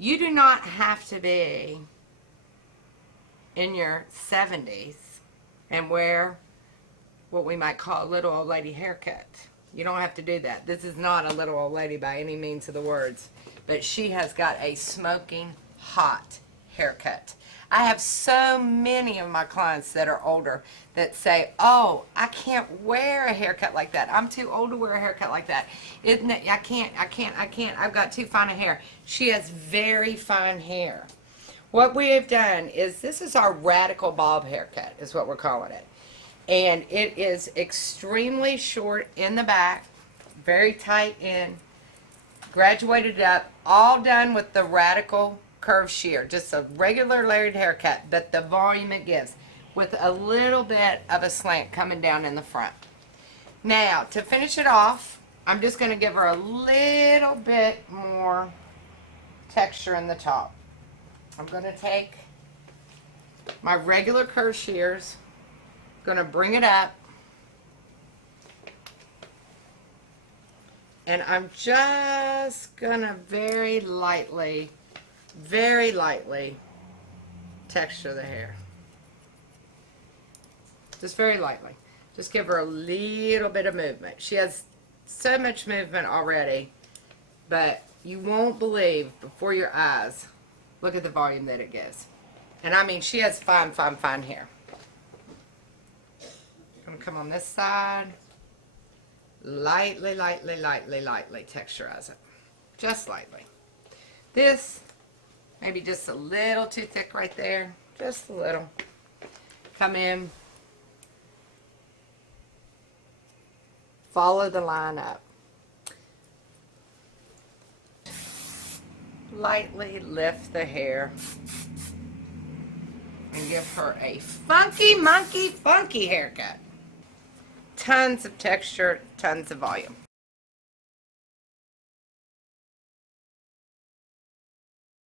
You do not have to be in your 70s and wear what we might call a little old lady haircut. You don't have to do that. This is not a little old lady by any means of the words, but she has got a smoking hot haircut. I have so many of my clients that are older that say, oh, I can't wear a haircut like that. I'm too old to wear a haircut like that. Isn't it? I can't. I've got too fine a hair. She has very fine hair. What we have done is, this is our radical bob haircut is what we're calling it. And it is extremely short in the back, very tight in, graduated up, all done with the radical curve shear. Just a regular layered haircut, but the volume it gives, with a little bit of a slant coming down in the front. Now, to finish it off, I'm just going to give her a little bit more texture in the top. I'm going to take my regular curve shears, going to bring it up, and I'm just going to very lightly texture the hair. Just very lightly. Just give her a little bit of movement. She has so much movement already, but you won't believe before your eyes. Look at the volume that it gives. And I mean, she has fine hair. I'm going to come on this side. Lightly texturize it. Just lightly. This, maybe just a little too thick right there. Just a little. Come in. Follow the line up. Lightly lift the hair and give her a funky monkey funky haircut. Tons of texture, tons of volume.